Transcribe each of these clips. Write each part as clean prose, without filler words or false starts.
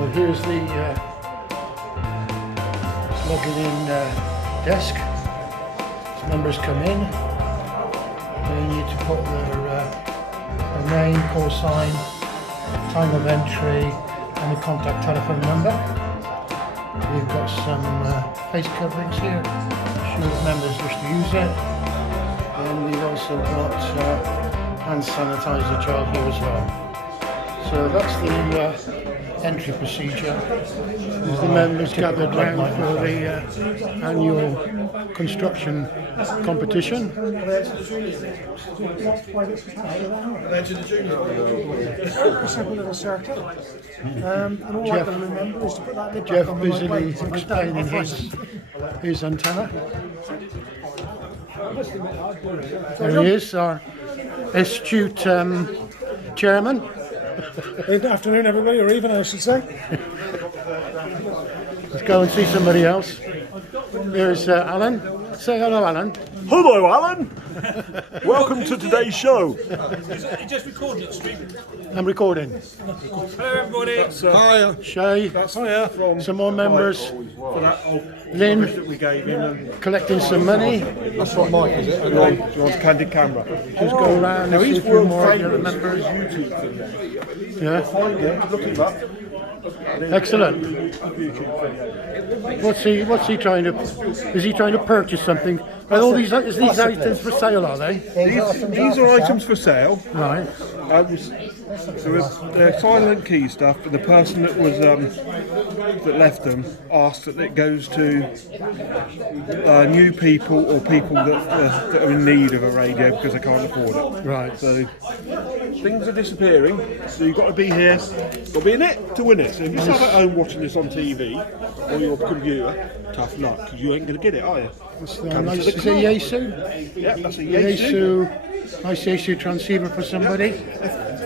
Well, here's the logging in desk. As members come in, they need to put their name, call sign, time of entry, and the contact telephone number. We've got some face coverings here, should members wish to use it. And we've also got hand sanitizer gel here as well. So that's the entry procedure. As the members gathered round for the annual construction competition. Jeff busily explaining his antenna. There he is, our astute chairman. Good afternoon, everybody, or even I should say. Let's go and see somebody else. Here's Alan. Say hello, Alan. Hello, Alan. Welcome to today's show. You just recording it, stream? I'm recording. Hello, everybody. Hiya. Shay. That's hiya. Some more members. For that old Lynn that we gave him. collecting some money. That's what Mike is it? John's candid camera. Just go around and see a few more of your members. YouTube thing. Yeah. Find him, look him up. Excellent. What's he trying to? Is he trying to purchase something? Are all these items for sale? Are they? These are items for sale. Right. They're silent key stuff, and the person that was that left them asked that it goes to new people or people that are in need of a radio because they can't afford it. Right. So things are disappearing. So you've got to be here, got to be in it to win it. So if you're sat at home watching this on TV or your computer, tough luck, because you ain't going to get it, are you? Is it a Yaesu? Yeah, that's a Yaesu. Nice Yaesu transceiver for somebody.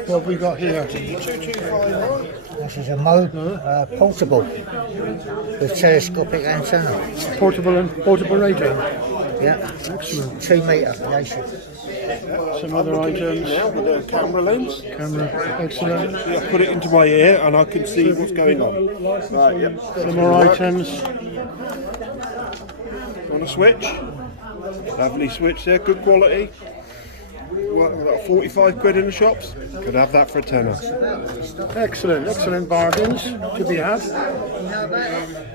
What have we got here? This is a portable with telescopic antenna. Portable radio. Yeah, Excellent. 2 metre Yaesu. Some other items. Now with a camera lens. Camera. Excellent. Yeah, I put it into my ear and I can see what's going on. Right, yep. Some more items. On a switch. Lovely switch there, good quality. What, about 45 quid in the shops? Could have that for a tenner. Excellent bargains to be had.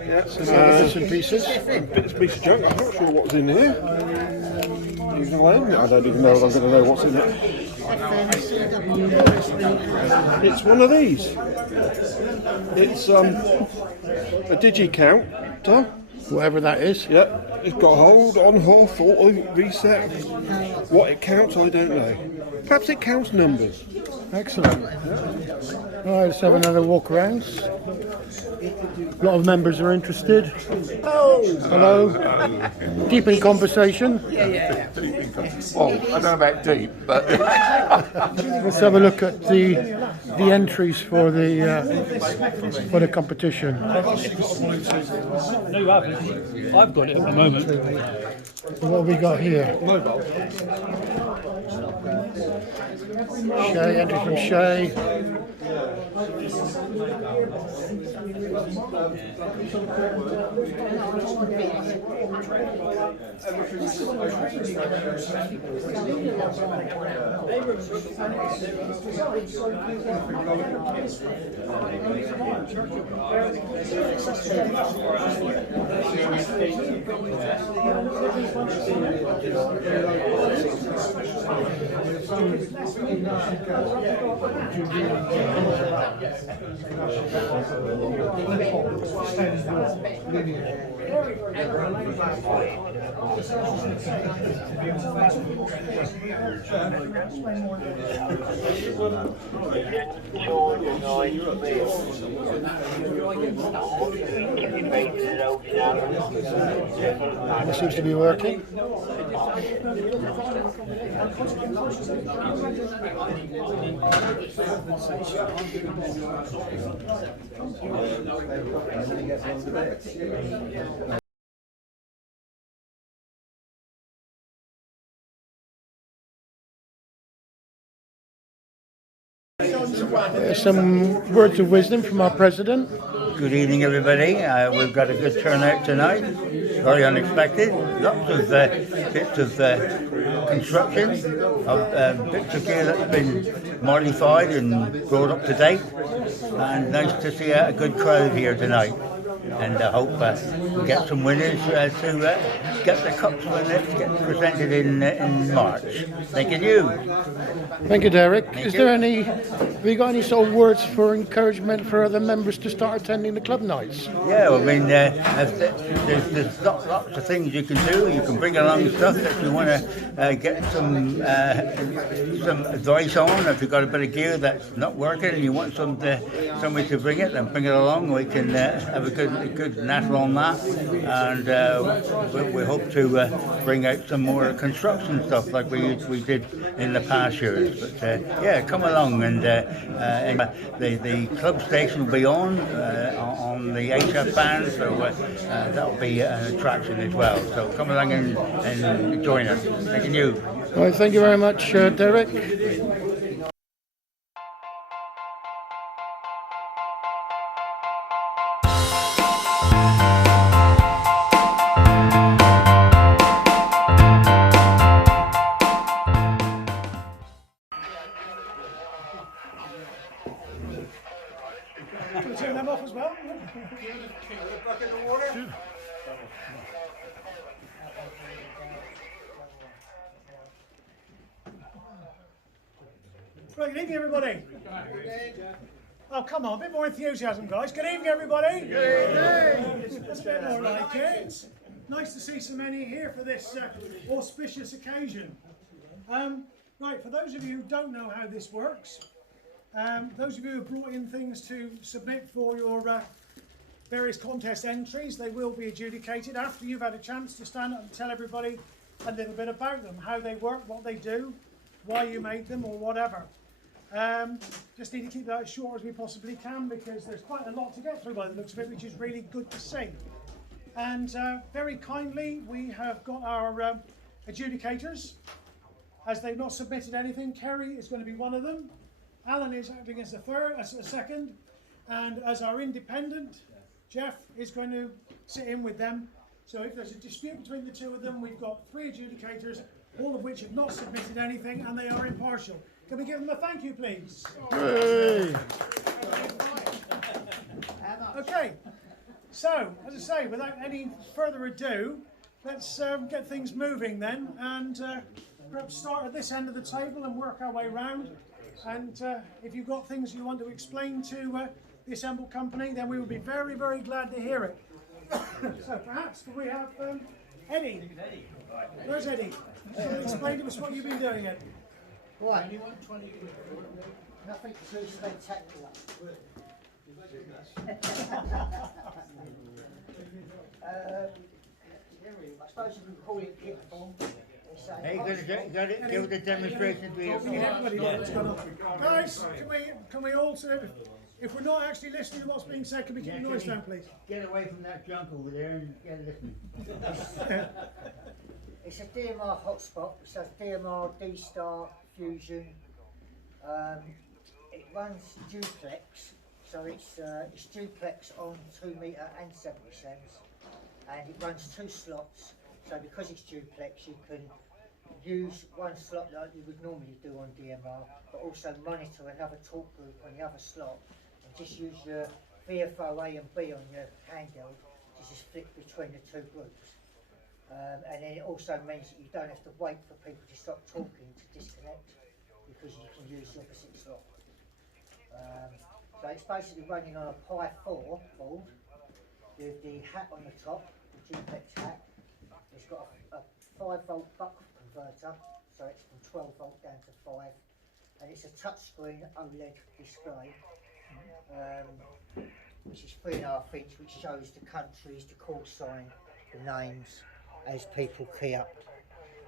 Yeah, Some other bits and pieces. bits of junk. I'm not sure what's in here. I don't even know if I'm going to know what's in it. It's one of these. It's a digi-counter. Whatever that is. Yep. It's got hold, on, off, auto, reset. What it counts, I don't know. Perhaps it counts numbers. Excellent. Right, let's have another walk around. A lot of members are interested. Hello. Deep in conversation. Yeah. Well, I don't know about deep, but Let's have a look at the entries for the competition. No, you haven't. I've got it at the moment. What have we got here? Shay, entry from Shay. It seems to be working. some words of wisdom from our president. Good evening, everybody. We've got a good turnout tonight. Very unexpected. Lots of bits of construction, bits of gear that's been modified and brought up to date. And nice to see a good crowd here tonight. And I hope we get some winners to get the cups when it gets presented in March. Thank you. Thank you, Derek. Thank Have you got any sort of words for encouragement for other members to start attending the club nights? Yeah, I mean, there's lots of things you can do. You can bring along stuff that you want to get some advice on. If you've got a bit of gear that's not working and you want somebody to bring it, then bring it along. We can have a good natter on that, and we hope to bring out some more construction stuff like we did in the past years. But yeah, come along, and the club station will be on the HF band, so that'll be an attraction as well. So come along and join us. Thank you. All right, thank you very much, Derek. Can we turn them off as well? Right, good evening, everybody. Oh, come on, a bit more enthusiasm, guys. Good evening, everybody. That's a bit more like it. Nice to see so many here for this auspicious occasion. Right, for those of you who don't know how this works, those of you who have brought in things to submit for your various contest entries, they will be adjudicated after you've had a chance to stand up and tell everybody a little bit about them, how they work, what they do, why you made them, or whatever. Just need to keep that as short as we possibly can, because there's quite a lot to get through by the looks of it, which is really good to see. And very kindly, we have got our adjudicators. As they've not submitted anything, Kerry is going to be one of them. Alan is acting as a second, and as our independent, Jeff is going to sit in with them. So if there's a dispute between the two of them, we've got 3 adjudicators, all of which have not submitted anything, and they are impartial. Can we give them a thank you, please? Hey. Okay, so as I say, without any further ado, let's get things moving then, and perhaps start at this end of the table and work our way round. And if you've got things you want to explain to the assembled company, then we will be very, very glad to hear it. So perhaps we have Eddie. Where's Eddie? Explain to us what you've been doing, Eddie. Right. Nothing too spectacular. I suppose you can call it kit form. Hey, you got it? Give the demonstration to you. Guys, can we all sort of, if we're not actually listening to what's being said, can we keep the noise down, please? Get away from that junk over there and get listening. It's a DMR hotspot, so DMR D-Star Fusion. It runs duplex, so it's duplex on 2 metre and 70 cents, and it runs 2 slots. So because it's duplex, you can use one slot like you would normally do on DMR, but also monitor another talk group on the other slot, and just use your VFO A and B on your handheld to just flick between the 2 groups. And then it also means that you don't have to wait for people to stop talking to disconnect, because you can use the opposite slot. So it's basically running on a Pi 4 board with the hat on the top, the duplex hat. It's got a 5-volt buck converter, so it's from 12 volt down to 5, and it's a touchscreen OLED display, which is 3.5 inch, which shows the countries, the call sign, the names, as people key up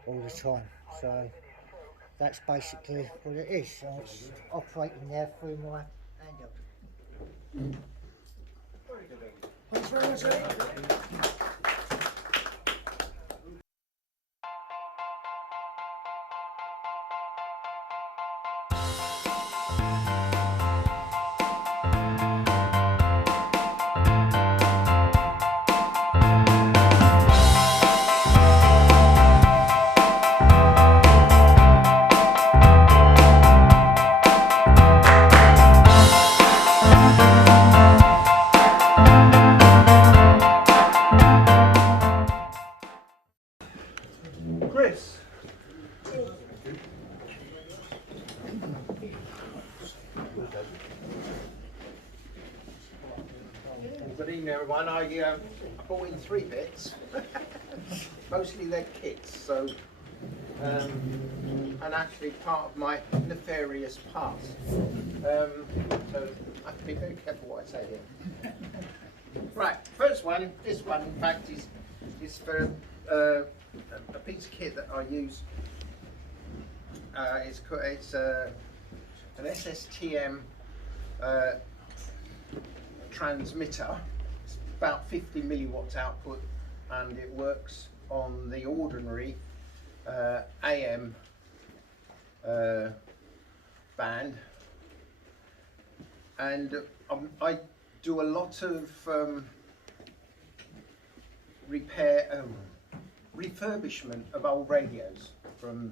all the time. So that's basically what it is. So it's operating there through my handheld. Thanks very much, Eddie. Chris. Good evening, everyone. I brought in 3 bits, mostly their kits. So, and actually part of my nefarious past. So I have to be very careful what I say here. Right, first one. This one, in fact, is for a piece of kit that I use. It's an SSTM transmitter. It's about 50 milliwatts output, and it works on the ordinary AM band. And I do a lot of refurbishment of old radios from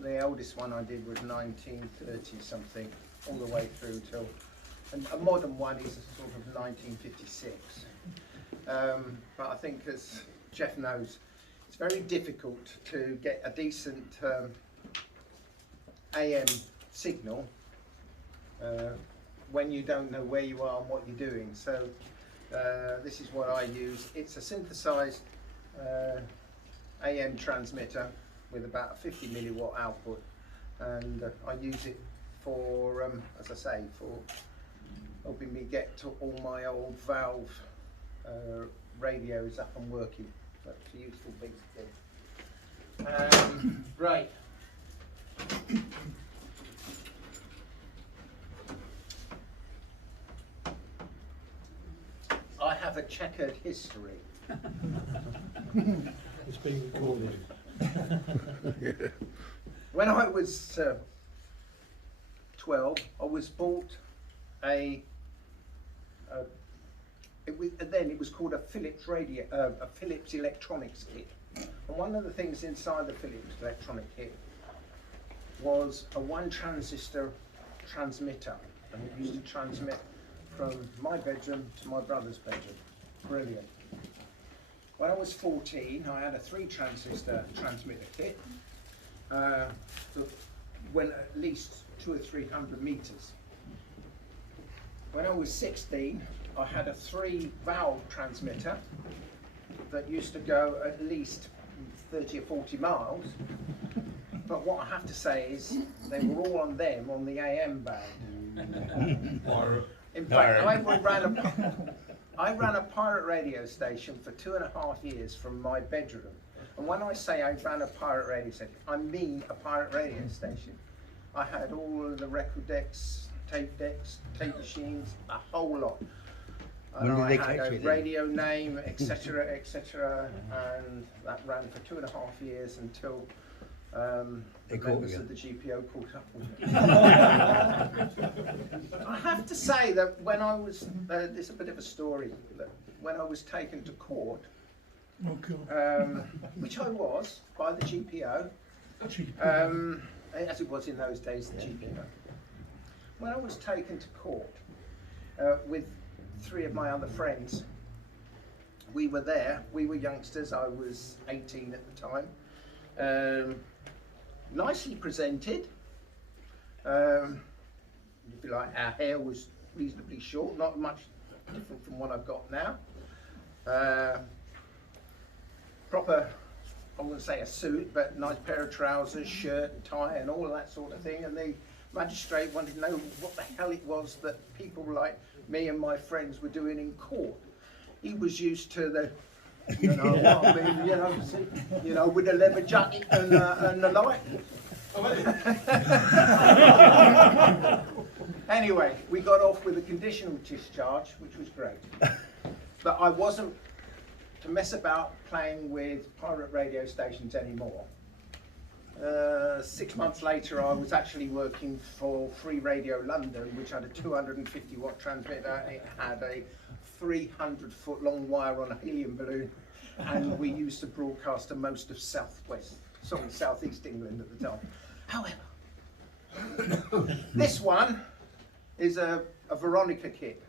the oldest one I did was 1930 something, all the way through till, and a modern one is sort of 1956. But I think, as Jeff knows, it's very difficult to get a decent AM signal when you don't know where you are and what you're doing. So this is what I use. It's a synthesized AM transmitter with about a 50 milliwatt output, and I use it for, as I say, for helping me get to all my old valve radios up and working. So it's a useful piece of kit. Right. I have a checkered history. It's being recorded. When I was 12, I was bought then it was called a Philips radio, a Philips electronics kit. And one of the things inside the Philips electronic kit was a 1 transistor transmitter, and it used to transmit from my bedroom to my brother's bedroom. Brilliant. When I was 14, I had a 3 transistor transmitter kit that went at least 200 or 300 meters. When I was 16, I had a 3 valve transmitter that used to go at least 30 or 40 miles. But what I have to say is they were all on the AM band. In fact, I ran a pirate radio station for 2.5 years from my bedroom. And when I say I ran a pirate radio station, I mean a pirate radio station. I had all of the record decks, tape machines, a whole lot. And I had a radio name, etc., etc., and that ran for 2.5 years until the members of the GPO caught up with me. I have to say that when I was, this is a bit of a story, that when I was taken to court, which I was by the GPO, as it was in those days, the GPO. When I was taken to court with 3 of my other friends, we were there, we were youngsters, I was 18 at the time, nicely presented, if you like, our hair was reasonably short, not much different from what I've got now, proper, I wouldn't say a suit, but nice pair of trousers, shirt, tie and all of that sort of thing, and the magistrate wanted to know what the hell it was that people like me and my friends were doing in court. He was used to the, you know what I mean, you know, with a leather jacket and the like. Anyway, we got off with a conditional discharge, which was great. But I wasn't to mess about playing with pirate radio stations anymore. 6 months later, I was actually working for Free Radio London, which had a 250 watt transmitter. It had a 300-foot long wire on a helium balloon, and we used to broadcast to most of southeast England at the time. However, this one is a Veronica kit.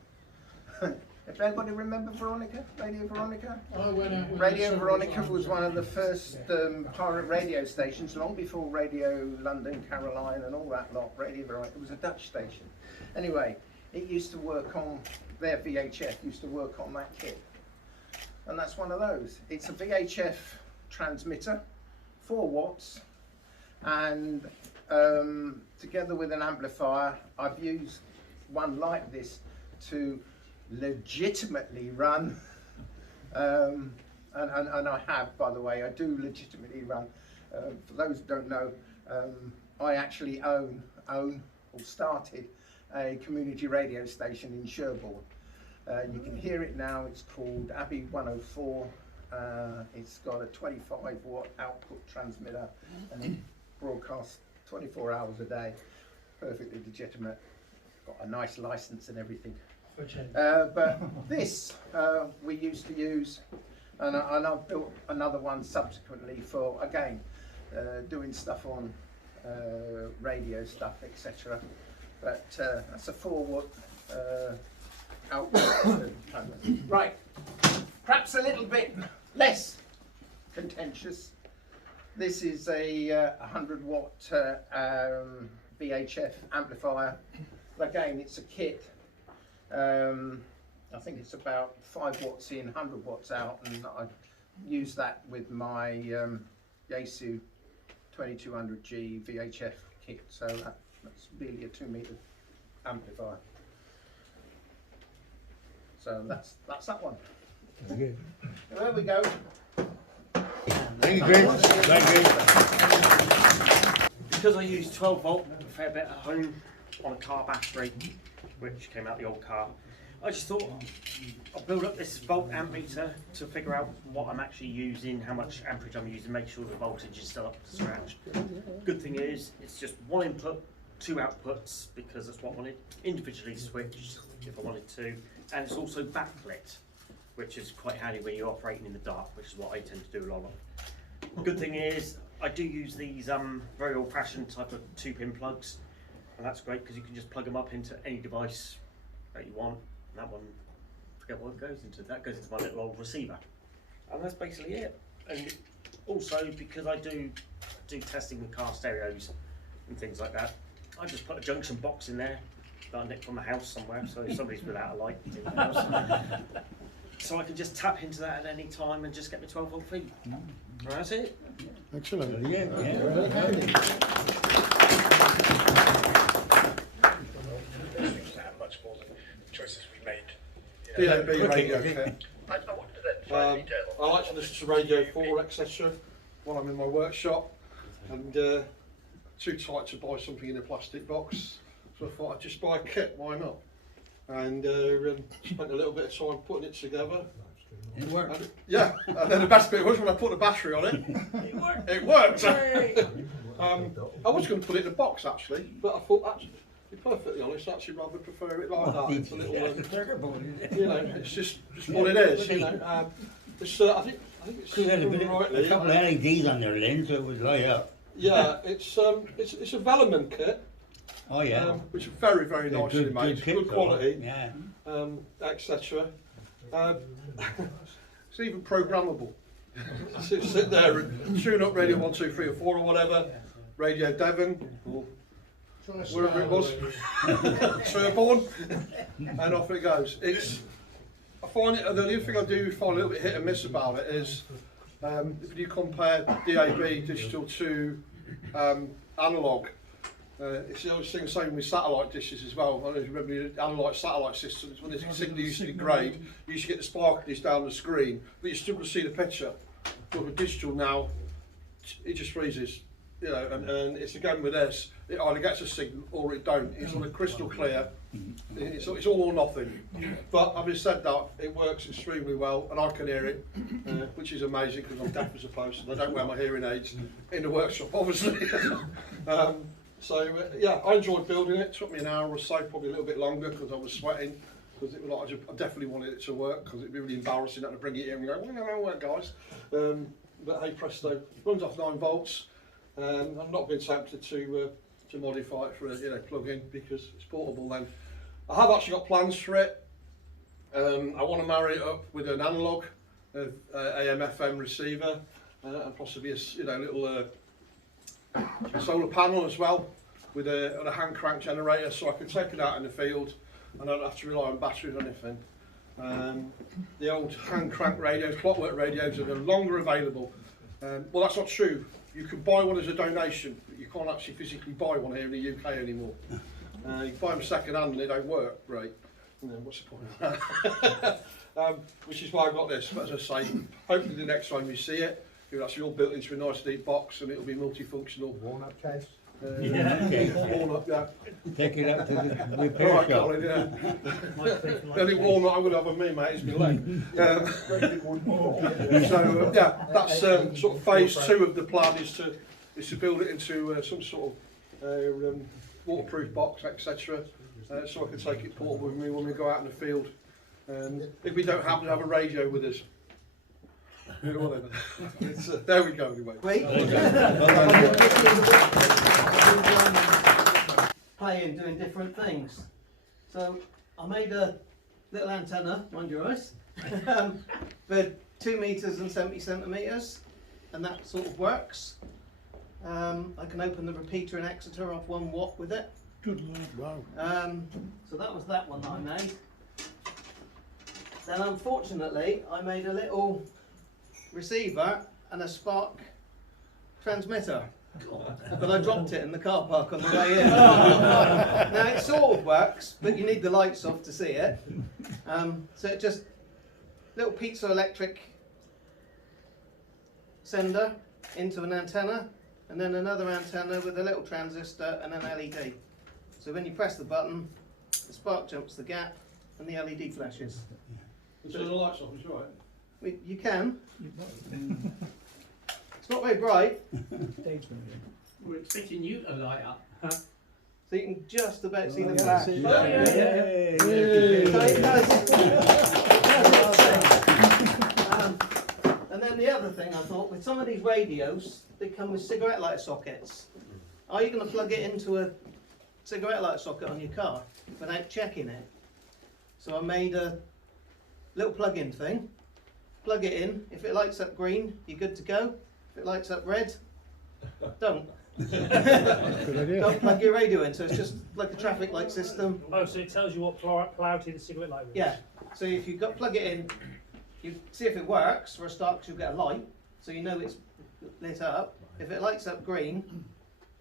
If anybody remember Veronica, Radio Veronica? I went out with Radio some- Veronica was one of the first pirate radio stations, long before Radio London, Caroline and all that lot. Radio Veronica, it was a Dutch station. Anyway, it used to work on, their VHF used to work on that kit. And that's one of those. It's a VHF transmitter, 4 watts, and together with an amplifier, I've used one like this to legitimately run, and I have, by the way, I do legitimately run. For those who don't know, I actually own or started a community radio station in Sherborne. You can hear it now, it's called Abbey 104. It's got a 25 watt output transmitter and it broadcasts 24 hours a day, perfectly legitimate, got a nice license and everything. But this we used to use, and I've built another one subsequently for, again, doing stuff on radio stuff, etc. But that's a 4 watt output. Right, perhaps a little bit less contentious. This is a 100 watt VHF amplifier. Again, it's a kit. I think it's about 5 watts in, 100 watts out, and I use that with my Yaesu 2200G VHF kit. So that's really a 2 meter amplifier. So that's that one. Very good. There we go. Thank you, Chris. Thank you. Because I use 12 volt a fair bit at home on a car battery, which came out the old car, I just thought I'll build up this volt ammeter to figure out what I'm actually using, how much amperage I'm using, make sure the voltage is still up to scratch. Good thing is, it's just 1 input, 2 outputs, because that's what I wanted, individually switched if I wanted to, and it's also backlit, which is quite handy when you're operating in the dark, which is what I tend to do a lot of. Good thing is, I do use these very old-fashioned type of 2-pin plugs, and that's great because you can just plug them up into any device that you want. And that one, I forget what it goes into. That goes into my little old receiver, and that's basically it. And also, because I do testing with car stereos and things like that, I just put a junction box in there that I nicked from the house somewhere, so if somebody's without a light in the house, so I can just tap into that at any time and just get my 12 volt feed. And that's it. Excellent. Yeah. Very handy. Much more than choices we made. DAB radio kit. I wanted that fine detail. I like to listen to Radio 4, etc. when I'm in my workshop, and too tight to buy something in a plastic box, so I thought I'd just buy a kit, why not? And spent a little bit of time putting it together. It worked. Yeah, and then the best bit was when I put the battery on it. It worked! I was going to put it in a box actually, but I thought, actually, to be perfectly honest, I actually rather prefer it like that. It's a little, you know, it's just what it is, you know. It's, I think it's Could have done rightly. a couple of LEDs on their lens so it would light up. Yeah, it's a Velleman kit. Oh yeah. Which is very, very Yeah, nicely made, kit, good though. quality, Yeah. etc. It's even programmable. Sit there and tune up Radio 1, 2, 3 or 4 or whatever, Radio Devon, or wherever it was, Sherborne, and off it goes. I find it, the only thing I do find a little bit hit and miss about it is, if you compare DAB digital to analog, it's the always thing the same with satellite dishes as well. I don't know if you remember the analog satellite systems, when the signal used to degrade, you used to get the sparkles down the screen, but you still could see the picture. But with digital now, it just freezes, you know, and it's again with this, it either gets a signal or it don't. It's sort of crystal clear. It's all or nothing. But having said that, it works extremely well, and I can hear it, which is amazing because I'm deaf as a post, and I don't wear my hearing aids in the workshop, obviously. Yeah, I enjoyed building it. It took me an hour or so, probably a little bit longer because I was sweating. Because it was like, I definitely wanted it to work because it'd be really embarrassing not to bring it in and go, well, no, work, guys. But hey presto, it runs off 9 volts. I've not been tempted to modify it for a plug-in because it's portable then. I have actually got plans for it. I want to marry it up with an analog AM/FM receiver and possibly a little solar panel as well with a hand crank generator, so I can take it out in the field and I don't have to rely on batteries or anything. The old hand crank radios, clockwork radios, are no longer available. Well, that's not true. You can buy one as a donation, but you can't actually physically buy one here in the UK anymore. You can buy them second hand and they don't work great. What's the point of that? Which is why I got this. But as I say, hopefully the next time you see it, it'll actually all built into a nice deep box and it'll be multifunctional. Walnut case. Walnut, yeah. Take it up to the repair Alright, shop. Colin, yeah. The only walnut I'm going to have on me, mate, is my leg. So, yeah, that's sort of phase 2 of the plan is to build it into some sort of waterproof box, etc. So I can take it portable with me when we go out in the field. If we don't happen to have a radio with us. Whatever. There we go anyway. Playing, doing different things. So I made a little antenna, mind your eyes, for 2 meters and 70 centimeters, and that sort of works. I can open the repeater in Exeter off 1 watt with it. Good lord, wow. So that was that one that I made. Then unfortunately I made a little receiver and a spark transmitter, but I dropped it in the car park on the way in. Now it sort of works, but you need the lights off to see it. So it just, little piezoelectric sender into an antenna, and then another antenna with a little transistor and an LED. So when you press the button, the spark jumps the gap and the LED flashes. So the lights off, is right. You can. It's not very bright. We're expecting you to light up. So you can just about see the flash. So it does. And then the other thing I thought, with some of these radios, they come with cigarette lighter sockets. Are you going to plug it into a cigarette lighter socket on your car without checking it? So I made a little plug-in thing. Plug it in. If it lights up green, you're good to go. If it lights up red, don't. Don't plug your radio in. So it's just like a traffic light system. Oh, so it tells you what polarity the cigarette light is? Yeah. So if you plug it in, you see if it works for a start, because you'll get a light, so you know it's lit up. If it lights up green,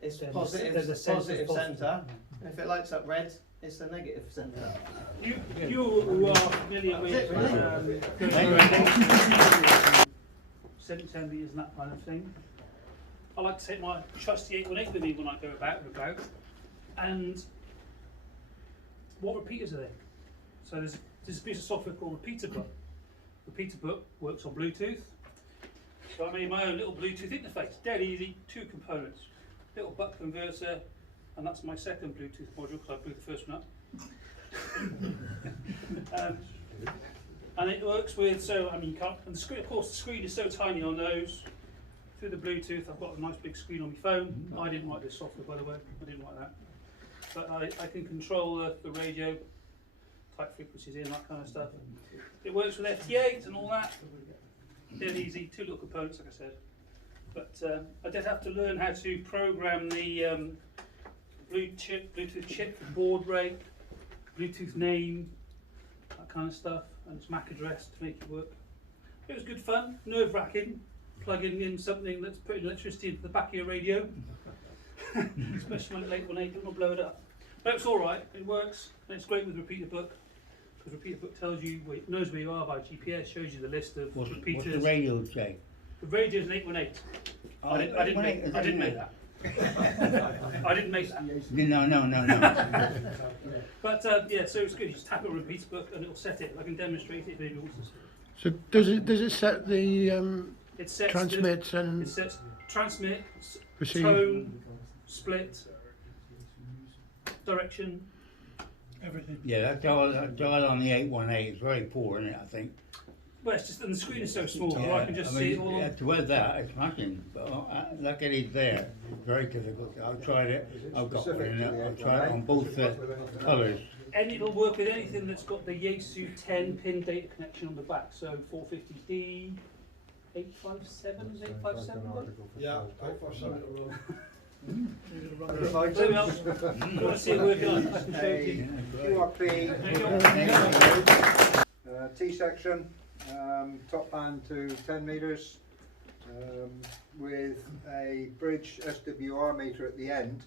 it's positive, positive centre. And if it lights up red, it's the negative centre. You who are familiar with 70 centimetres and that kind of thing, I like to take my trusty 818 with me when I go about and about. And what repeaters are they? So there's a piece of software called Repeater Book. Repeater Book works on Bluetooth. So I made my own little Bluetooth interface, dead easy, 2 components. Little buck converter, and that's my second Bluetooth module because I blew the first one up. And it works with, so I mean, you can't, and the screen, of course, the screen is so tiny on those. Through the Bluetooth, I've got a nice big screen on my phone. I didn't write this software, by the way. I didn't write that. But I can control the radio, type frequencies in, that kind of stuff. It works with FT8 and all that. Dead easy, 2 little components, like I said. But I did have to learn how to program the Bluetooth chip for baud rate, Bluetooth name, that kind of stuff, and its MAC address to make it work. It was good fun, nerve-wracking, plugging in something that's putting electricity into the back of your radio, especially when it's late 1.8, it will blow it up. But it's all right, it works, and it's great with Repeater Book, because Repeater Book tells you, it knows where you are by GPS, shows you the list of repeaters. What's the radio say? The radio is an 818. Oh, I didn't make that. I didn't make that. No. But yeah, so it's good. You just tap it on Repeater Book and it'll set it. I can demonstrate it if anybody wants to. So does it set the transmit and it sets transmit, receive? tone, split, direction, everything. Yeah, that dial on the 818 is very poor, isn't it? I think. Well, it's just, and the screen is so small, I can just see it all. To wear that, it's smashing. But luckily it's there. Very difficult. I've tried it. I've got one in it. I've tried it on both colours. And it'll work with anything that's got the Yaesu 10 pin data connection on the back. So 450D 857 is 857. Yeah, 857 it'll run. There we are. You want to see it working on? I can show it to you. QRP T-section, top band to 10 metres, with a bridge SWR meter at the end,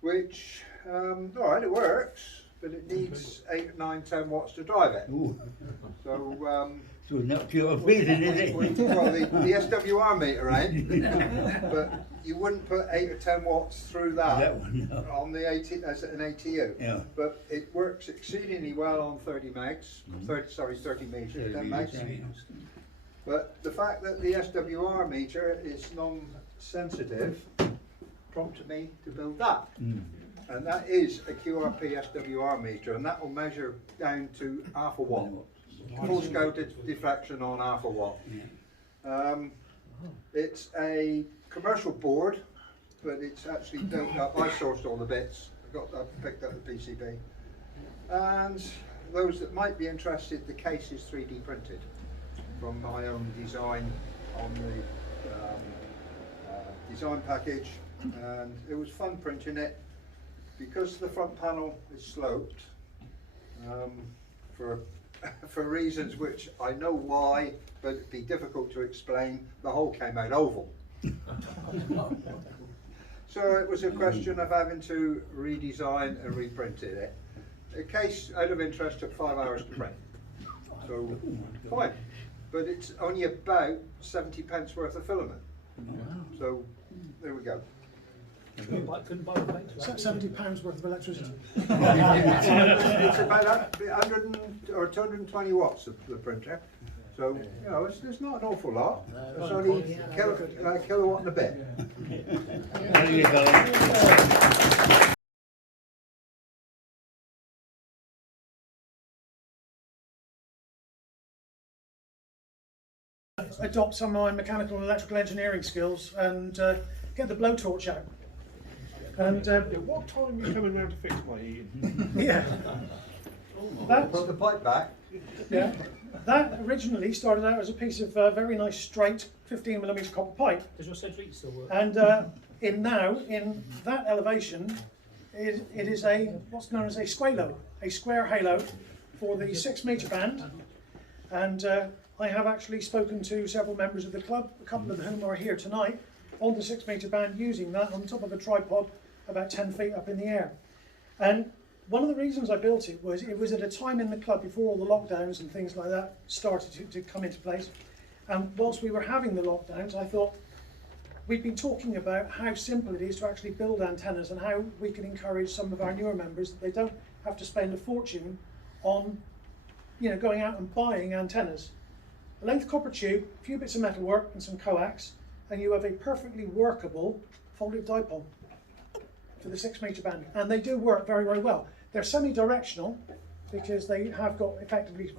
which, alright, it works, but it needs 8, 9, 10 watts to drive it. Ooh. So, So not pure reason, is it? well, the SWR meter ain't, but you wouldn't put 8 or 10 watts through that one, no. on the as an ATU. Yeah. But it works exceedingly well on 30 megs, 30 meters, 10 megs. But the fact that the SWR meter is non-sensitive prompted me to build that. And that is a QRP SWR meter, and that will measure down to half a watt. Full scale diffraction on half a watt. It's a commercial board, but it's actually built up. I sourced all the bits. I picked up the PCB. And those that might be interested, the case is 3D printed from my own design on the design package, and it was fun printing it because the front panel is sloped for reasons which I know why, but it'd be difficult to explain. The whole came out oval. So it was a question of having to redesign and reprint it. A case, out of interest, took 5 hours to print. So, fine. But it's only about 70 pence worth of filament. So, there we go. Couldn't buy the plate. £70 worth of electricity. It's about 100 or 220 watts of the printer. So, you know, it's not an awful lot. It's only a kilowatt and a bit. There you go. Adopt some of my mechanical and electrical engineering skills and get the blowtorch out. And What time are you coming round to fix my heating? yeah, Put the pipe back. yeah, that originally started out as a piece of very nice straight 15mm copper pipe. Does your central heat still work? And in that elevation, it is what's known as a squalo, a square halo for the 6 metre band. And I have actually spoken to several members of the club, a couple of whom are here tonight, on the 6 metre band using that on top of a tripod about 10 feet up in the air. And one of the reasons I built it was at a time in the club before all the lockdowns and things like that started to come into place. And whilst we were having the lockdowns, I thought we've been talking about how simple it is to actually build antennas and how we can encourage some of our newer members that they don't have to spend a fortune on, going out and buying antennas. A length copper tube, a few bits of metalwork and some coax, and you have a perfectly workable folded dipole for the 6 metre band. And they do work very, very well. They're semi-directional because they have got effectively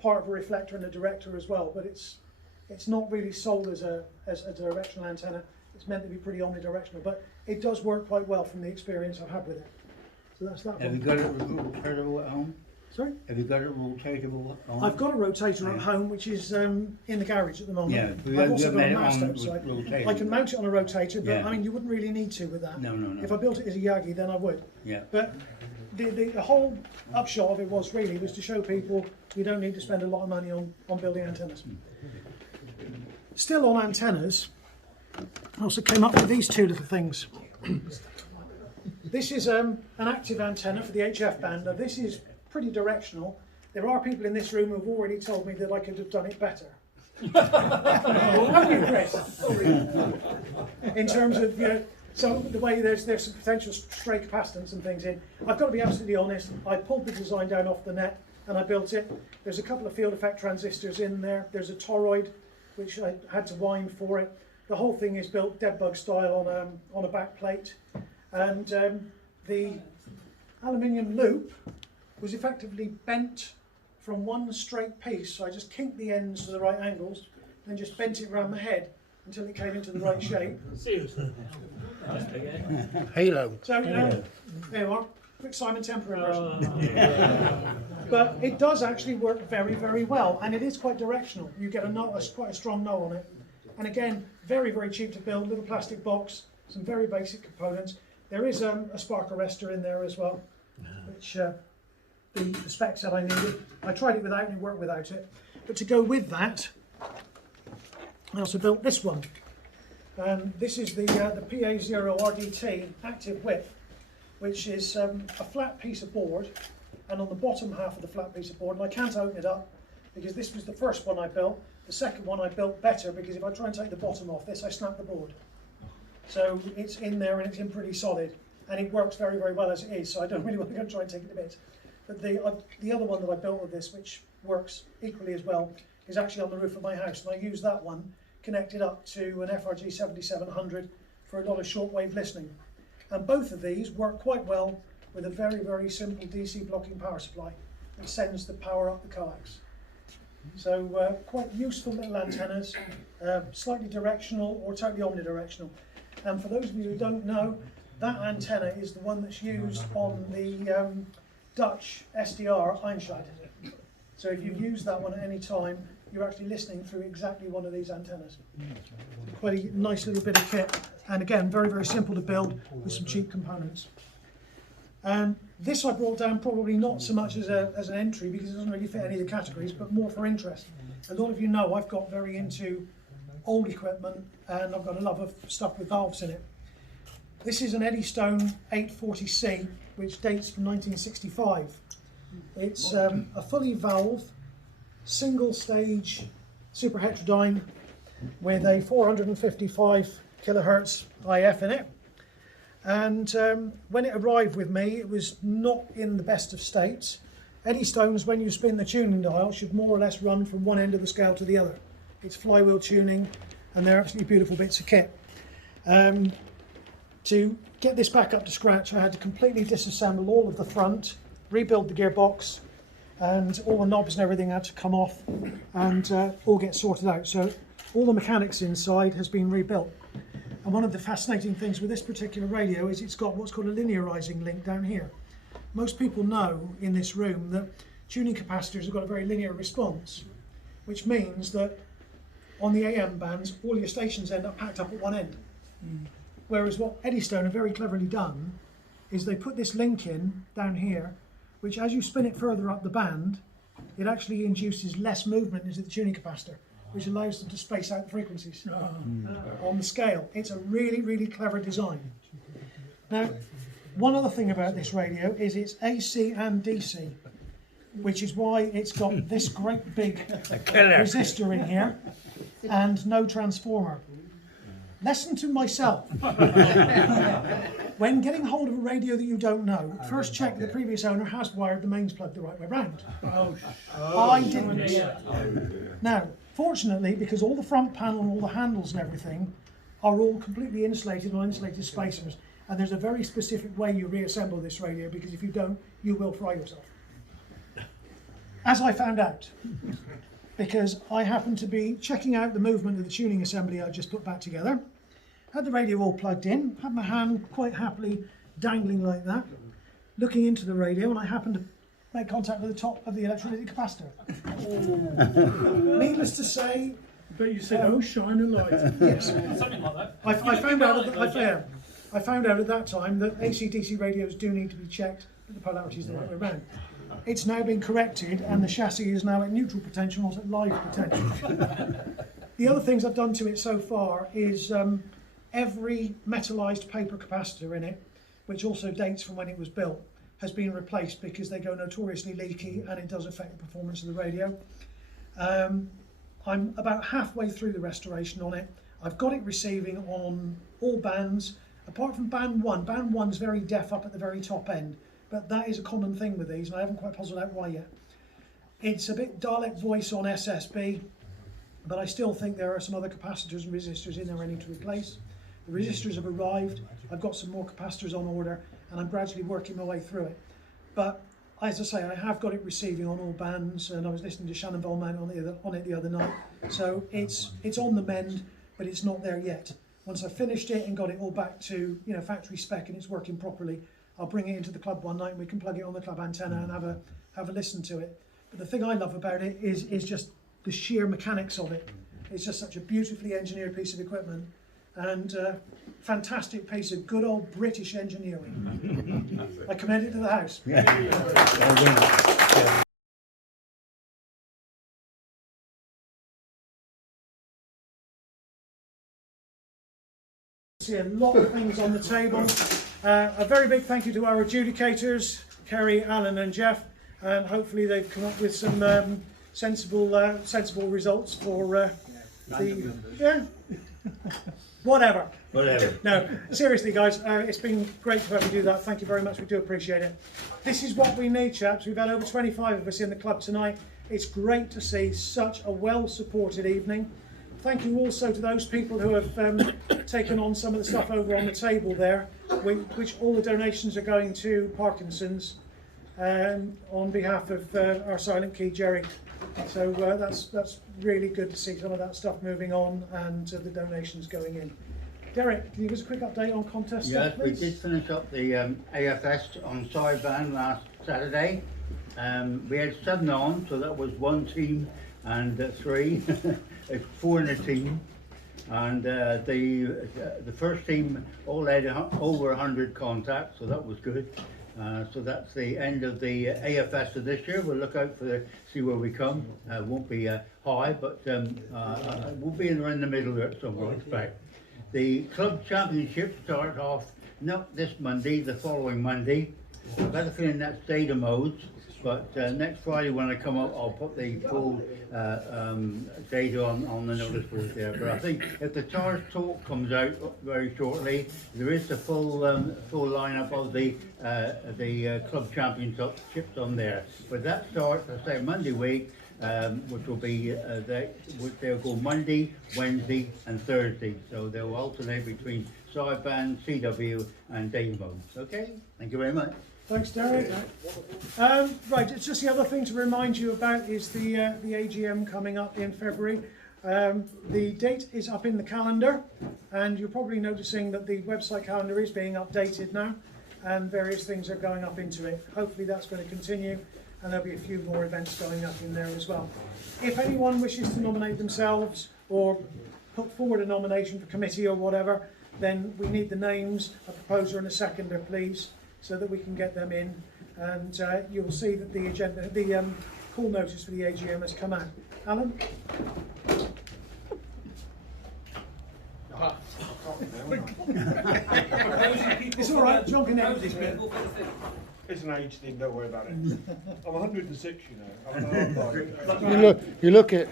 part of a reflector and a director as well, but it's not really sold as a directional antenna. It's meant to be pretty omnidirectional, but it does work quite well from the experience I've had with it. So that's that. Have you got it rotatable at home? Sorry? Have you got it rotatable at home? I've got a rotator at home, which is in the garage at the moment. Yeah, I've also got a it mast on outside. rotatable. I can mount it on a rotator, but Yeah. I mean, you wouldn't really need to with that. No. If I built it as a Yagi, then I would. Yeah. But the whole upshot of it was to show people you don't need to spend a lot of money on building antennas. Still on antennas, I also came up with these two little things. This is an active antenna for the HF band. Now this is pretty directional. There are people in this room who've already told me that I could have done it better. Have you, Chris? In terms of, so the way there's some potential stray capacitance and things in. I've got to be absolutely honest, I pulled the design down off the net and I built it. There's a couple of field effect transistors in there. There's a toroid, which I had to wind for it. The whole thing is built dead bug style on a back plate. And the aluminium loop was effectively bent from one straight piece. So I just kinked the ends to the right angles and just bent it around the head until it came into the right shape. Seriously? Halo. So there you are. quick Simon Temper impression. But it does actually work very, very well, and it is quite directional. You get quite a strong no on it. And again, very, very cheap to build, little plastic box, some very basic components. There is a spark arrestor in there as well, which the spec said I needed. I tried it without and it worked without it. But to go with that, I also built this one. This is the PA0 RDT active whip, which is a flat piece of board, and on the bottom half of the flat piece of board, and I can't open it up because this was the first one I built. The second one I built better because if I try and take the bottom off this, I snap the board. So it's in there and it's in pretty solid, and it works very, very well as it is, so I don't really want to go and try and take it to bits. But the other one that I built with this, which works equally as well, is actually on the roof of my house, and I use that one connected up to an FRG 7700 for a lot of shortwave listening. And both of these work quite well with a very, very simple DC blocking power supply that sends the power up the coax. So quite useful little antennas, slightly directional or totally omnidirectional. And for those of you who don't know, that antenna is the one that's used on the Dutch SDR Einschlag. So if you use that one at any time, you're actually listening through exactly one of these antennas. Quite a nice little bit of kit, and again, very, very simple to build with some cheap components. And this I brought down probably not so much as an entry because it doesn't really fit any of the categories, but more for interest. A lot of you know I've got very into old equipment, and I've got a love of stuff with valves in it. This is an Eddystone 840C, which dates from 1965. It's a fully valve, single stage super heterodyne with a 455 kilohertz IF in it. And when it arrived with me, it was not in the best of states. Eddystones, when you spin the tuning dial, should more or less run from one end of the scale to the other. It's flywheel tuning, and they're absolutely beautiful bits of kit. To get this back up to scratch, I had to completely disassemble all of the front, rebuild the gearbox, and all the knobs and everything had to come off and all get sorted out. So all the mechanics inside has been rebuilt. And one of the fascinating things with this particular radio is it's got what's called a linearizing link down here. Most people know in this room that tuning capacitors have got a very linear response, which means that on the AM bands, all your stations end up packed up at one end. Whereas what Eddystone have very cleverly done is they put this link in down here, which as you spin it further up the band, it actually induces less movement into the tuning capacitor, which allows them to space out the frequencies on the scale. It's a really, really clever design. Now, one other thing about this radio is it's AC and DC, which is why it's got this great big resistor in here and no transformer. Lesson to myself. When getting hold of a radio that you don't know, first check the previous owner has wired the mains plug the right way round. I didn't. Now, fortunately, because all the front panel and all the handles and everything are all completely insulated on insulated spacers, and there's a very specific way you reassemble this radio, because if you don't, you will fry yourself. As I found out, because I happened to be checking out the movement of the tuning assembly I just put back together, had the radio all plugged in, had my hand quite happily dangling like that, looking into the radio, and I happened to make contact with the top of the electrolytic capacitor. Needless to say, but you said, "Oh, shine a light." Yes, Something like that. I found out at that time that AC/DC radios do need to be checked that the polarity is the right way around. It's now been corrected, and the chassis is now at neutral potential, not at live potential. The other things I've done to it so far is every metallized paper capacitor in it, which also dates from when it was built, has been replaced because they go notoriously leaky and it does affect the performance of the radio. I'm about halfway through the restoration on it. I've got it receiving on all bands, apart from band 1. Band 1's very deaf up at the very top end, but that is a common thing with these, and I haven't quite puzzled out why yet. It's a bit Dalek voice on SSB, but I still think there are some other capacitors and resistors in there I need to replace. The resistors have arrived, I've got some more capacitors on order, and I'm gradually working my way through it. But as I say, I have got it receiving on all bands, and I was listening to Shannon Bellman on it the other night. So it's on the mend, but it's not there yet. Once I've finished it and got it all back to factory spec and it's working properly, I'll bring it into the club one night and we can plug it on the club antenna and have a listen to it. But the thing I love about it is just the sheer mechanics of it. It's just such a beautifully engineered piece of equipment and fantastic piece of good old British engineering. I commend it to the house. See a lot of things on the table. A very big thank you to our adjudicators, Kerry, Alan and Jeff, and hopefully they've come up with some sensible results for whatever. No, seriously guys, it's been great to have you do that. Thank you very much, we do appreciate it. This is what we need, chaps. We've had over 25 of us in the club tonight. It's great to see such a well-supported evening. Thank you also to those people who have taken on some of the stuff over on the table there, which all the donations are going to Parkinson's on behalf of our silent key Jerry. So that's really good to see some of that stuff moving on and the donations going in. Derek, can you give us a quick update on contest stuff, Yes, we please? did finish up the AFS on sideband last Saturday. We had 7 on, so that was 1 team and 3. It's 4 in a team, and the first team all had over 100 contacts, so that was good. So that's the end of the AFS of this year. We'll look out see where we come. Won't be high, but we'll be around the middle there at some point. The club championship start off not this Monday, the following Monday. I've got a feeling that's data modes, but next Friday when I come up, I'll put the full data on the notice board there. But I think if the TARS talk comes out very shortly, there is the full lineup of the club championships on there. But that starts, I say, Monday week, which will be they'll go Monday, Wednesday, and Thursday. So they'll alternate between sideband, CW, and data modes. Okay, thank you very much. Thanks, Derek. Right, it's just the other thing to remind you about is the AGM coming up in February. The date is up in the calendar, and you're probably noticing that the website calendar is being updated now, and various things are going up into it. Hopefully that's going to continue, and there'll be a few more events going up in there as well. If anyone wishes to nominate themselves or put forward a nomination for committee or whatever, then we need the names, a proposer and a seconder, please, so that we can get them in, and you'll see that the agenda, the call notice for the AGM has come out. Alan? It's all right, John can edit this bit. It's an age thing, don't worry about it. I'm 106, you know. You look at.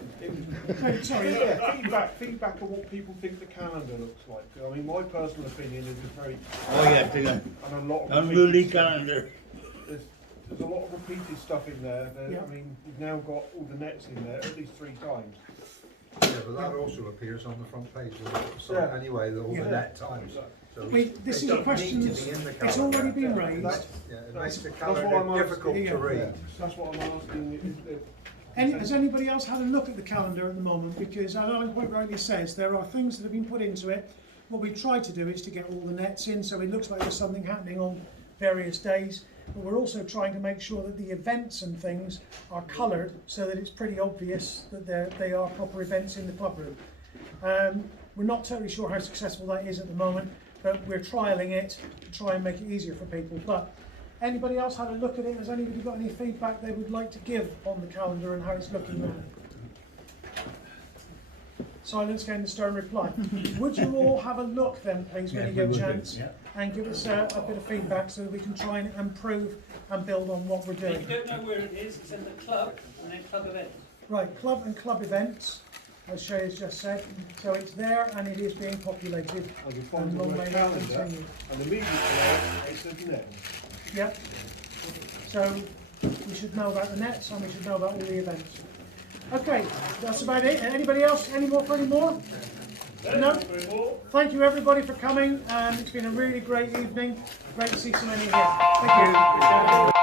Sorry. Feedback on what people think the calendar looks like. I mean, my personal opinion is it's very. Oh yeah, unruly calendar. There's a lot of repeated stuff in there. I mean, we've now got all the nets in there at least 3 times. Yeah, but that also appears on the front page of the site anyway, all the net times. So this is a question it's already been raised. It makes the calendar difficult to read. That's what I'm asking. Has anybody else had a look at the calendar at the moment? Because as Alan quite rightly says, there are things that have been put into it. What we've tried to do is to get all the nets in, so it looks like there's something happening on various days. But we're also trying to make sure that the events and things are coloured so that it's pretty obvious that they are proper events in the club room. We're not totally sure how successful that is at the moment, but we're trialling it to try and make it easier for people. But anybody else had a look at it? Has anybody got any feedback they would like to give on the calendar and how it's looking now? Silence came the stern reply. Would you all have a look then, please, when you get a chance, and give us a bit of feedback so that we can try and improve and build on what we're doing? If you don't know where it is, it's in the club and then club events. Right, club and club events, as Shay has just said. So it's there and it is being populated. And long may that continue. And immediately it says net. Yep. So we should know about the nets and we should know about all the events. Okay, that's about it. Anybody else? Any more for any more? No? Thank you everybody for coming, and it's been a really great evening. Great to see so many here. Thank you.